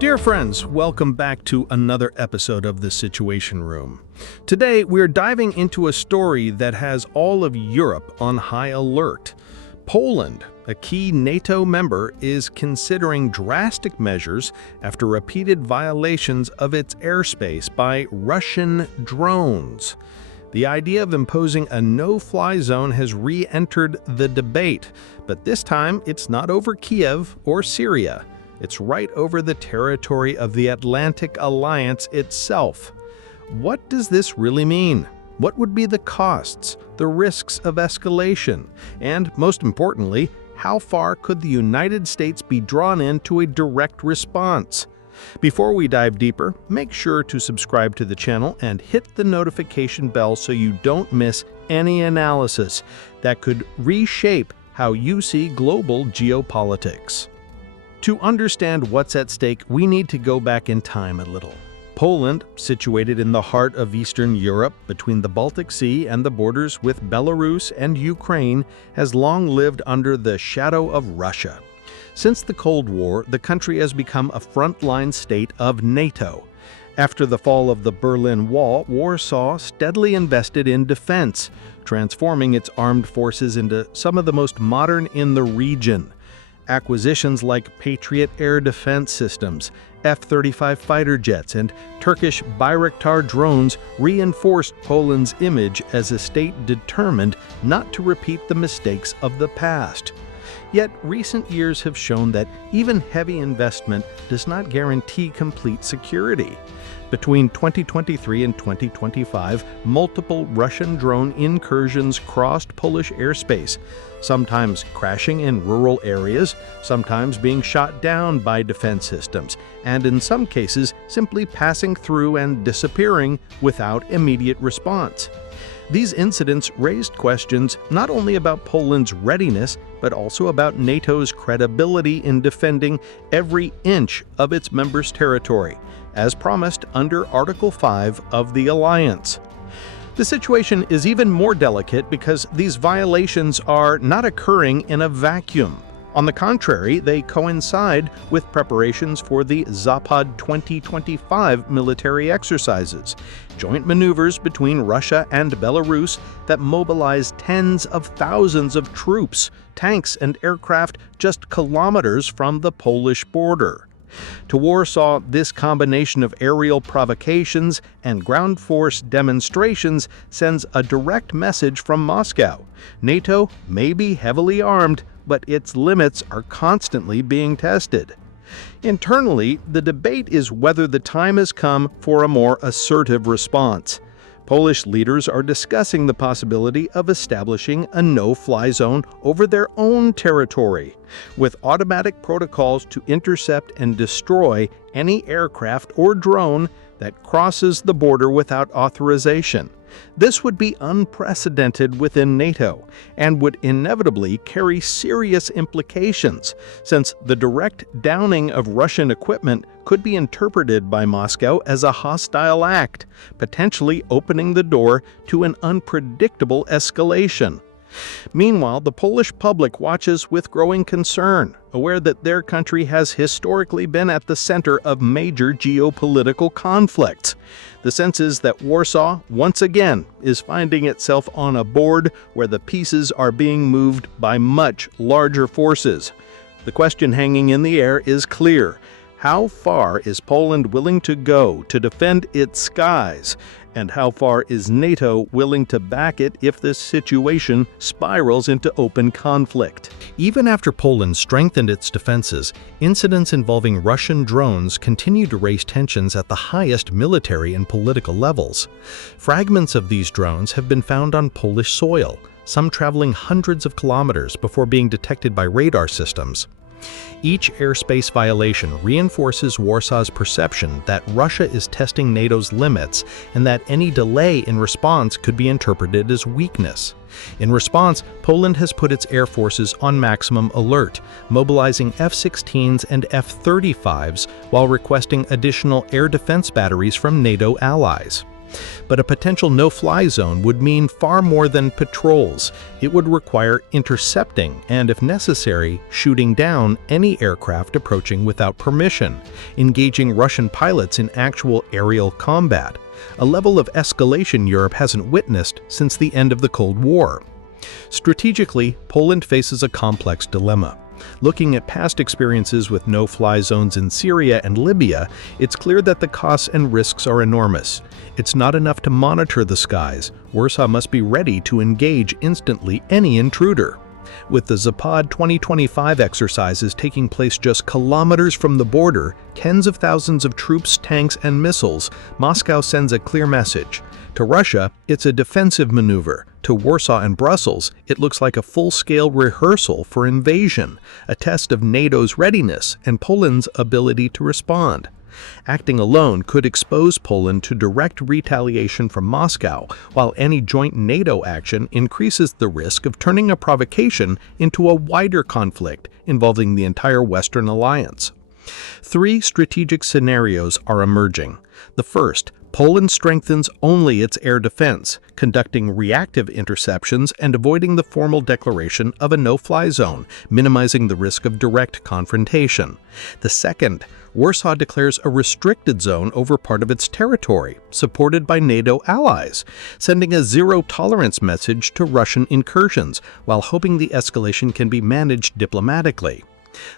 Dear friends, welcome back to another episode of The Situation Room. Today, we're diving into a story that has all of Europe on high alert. Poland, a key NATO member, is considering drastic measures after repeated violations of its airspace by Russian drones. The idea of imposing a no-fly zone has re-entered the debate, but this time it's not over Kiev or Syria. It's right over the territory of the Atlantic Alliance itself. What does this really mean? What would be the costs, the risks of escalation, and, most importantly, how far could the United States be drawn into a direct response? Before we dive deeper, make sure to subscribe to the channel and hit the notification bell so you don't miss any analysis that could reshape how you see global geopolitics. To understand what's at stake, we need to go back in time a little. Poland, situated in the heart of Eastern Europe, between the Baltic Sea and the borders with Belarus and Ukraine, has long lived under the shadow of Russia. Since the Cold War, the country has become a frontline state of NATO. After the fall of the Berlin Wall, Warsaw steadily invested in defense, transforming its armed forces into some of the most modern in the region. Acquisitions like Patriot air defense systems, F-35 fighter jets, and Turkish Bayraktar drones reinforced Poland's image as a state determined not to repeat the mistakes of the past. Yet recent years have shown that even heavy investment does not guarantee complete security. Between 2023 and 2025, multiple Russian drone incursions crossed Polish airspace, sometimes crashing in rural areas, sometimes being shot down by defense systems, and in some cases simply passing through and disappearing without immediate response. These incidents raised questions not only about Poland's readiness, but also about NATO's credibility in defending every inch of its members' territory, as promised under Article 5 of the alliance. The situation is even more delicate because these violations are not occurring in a vacuum. On the contrary, they coincide with preparations for the Zapad 2025 military exercises, joint maneuvers between Russia and Belarus that mobilize tens of thousands of troops, tanks, and aircraft just kilometers from the Polish border. To Warsaw, this combination of aerial provocations and ground force demonstrations sends a direct message from Moscow. NATO may be heavily armed, but its limits are constantly being tested. Internally, the debate is whether the time has come for a more assertive response. Polish leaders are discussing the possibility of establishing a no-fly zone over their own territory, with automatic protocols to intercept and destroy any aircraft or drone that crosses the border without authorization. This would be unprecedented within NATO and would inevitably carry serious implications, since the direct downing of Russian equipment could be interpreted by Moscow as a hostile act, potentially opening the door to an unpredictable escalation. Meanwhile, the Polish public watches with growing concern, aware that their country has historically been at the center of major geopolitical conflicts. The sense is that Warsaw, once again, is finding itself on a board where the pieces are being moved by much larger forces. The question hanging in the air is clear. How far is Poland willing to go to defend its skies? And how far is NATO willing to back it if this situation spirals into open conflict? Even after Poland strengthened its defenses, incidents involving Russian drones continue to raise tensions at the highest military and political levels. Fragments of these drones have been found on Polish soil, some traveling hundreds of kilometers before being detected by radar systems. Each airspace violation reinforces Warsaw's perception that Russia is testing NATO's limits and that any delay in response could be interpreted as weakness. In response, Poland has put its air forces on maximum alert, mobilizing F-16s and F-35s while requesting additional air defense batteries from NATO allies. But a potential no-fly zone would mean far more than patrols. It would require intercepting and, if necessary, shooting down any aircraft approaching without permission, engaging Russian pilots in actual aerial combat, a level of escalation Europe hasn't witnessed since the end of the Cold War. Strategically, Poland faces a complex dilemma. Looking at past experiences with no-fly zones in Syria and Libya, it's clear that the costs and risks are enormous. It's not enough to monitor the skies. Warsaw must be ready to engage instantly any intruder. With the Zapad 2025 exercises taking place just kilometers from the border, tens of thousands of troops, tanks, and missiles, Moscow sends a clear message. To Russia, it's a defensive maneuver. To Warsaw and Brussels, it looks like a full-scale rehearsal for invasion, a test of NATO's readiness and Poland's ability to respond. Acting alone could expose Poland to direct retaliation from Moscow, while any joint NATO action increases the risk of turning a provocation into a wider conflict involving the entire Western alliance. Three strategic scenarios are emerging. The first, Poland strengthens only its air defense, conducting reactive interceptions and avoiding the formal declaration of a no-fly zone, minimizing the risk of direct confrontation. The second, Warsaw declares a restricted zone over part of its territory, supported by NATO allies, sending a zero-tolerance message to Russian incursions, while hoping the escalation can be managed diplomatically.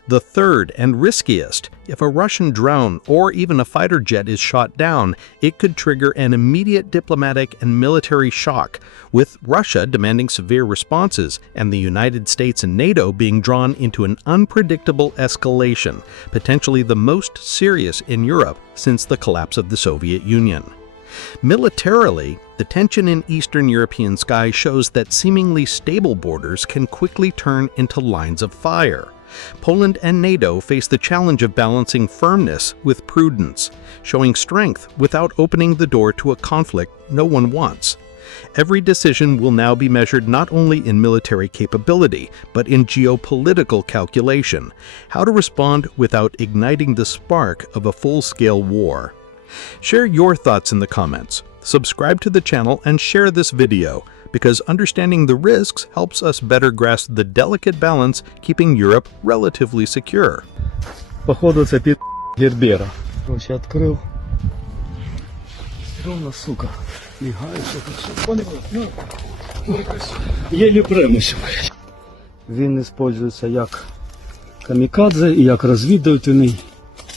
The third, and riskiest, if a Russian drone or even a fighter jet is shot down, it could trigger an immediate diplomatic and military shock, with Russia demanding severe responses and the United States and NATO being drawn into an unpredictable escalation, potentially the most serious in Europe since the collapse of the Soviet Union. Militarily, the tension in Eastern European skies shows that seemingly stable borders can quickly turn into lines of fire. Poland and NATO face the challenge of balancing firmness with prudence, showing strength without opening the door to a conflict no one wants. Every decision will now be measured not only in military capability, but in geopolitical calculation, how to respond without igniting the spark of a full-scale war. Share your thoughts in the comments, subscribe to the channel, and share this video, because understanding the risks helps us better grasp the delicate balance keeping Europe relatively secure. Походу це під Гербера. Короче, відкрив. Ровно, сука. Мігає, що тут. Єлі премися. Він використовується як камікадзе, і як розвідувальний,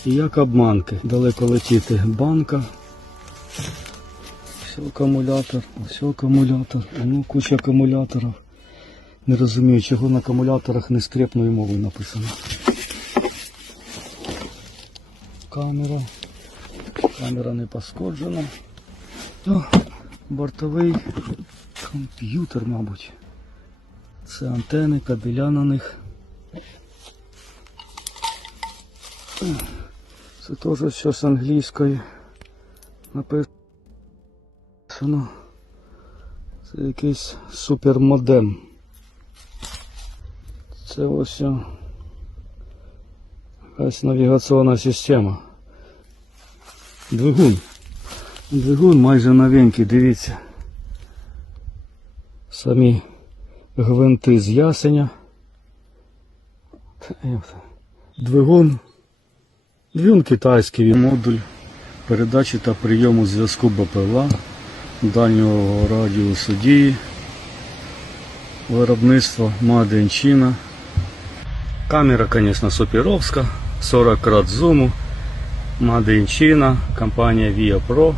і як обманки. Далеко летіти банка. Ось акумулятор, ну куча акумуляторів. Не розумію, чого на акумуляторах не скрепною мовою написано. Камера не пошкоджена. Бортовий комп'ютер, мабуть. Це антени, кабеля на них. Це теж щось англійською написано. Це якийсь супермодем. Це ось якась навігаційна система. Двигун майже новенький, дивіться. Самі гвинти з ясеня. Двигун китайський, модуль передачі та прийому зв'язку БПЛА дальнього радіусу дії, виробництво Made in China. Камера, звісно, суперовська, 40 крат зуму, Made in China, компанія Via Pro.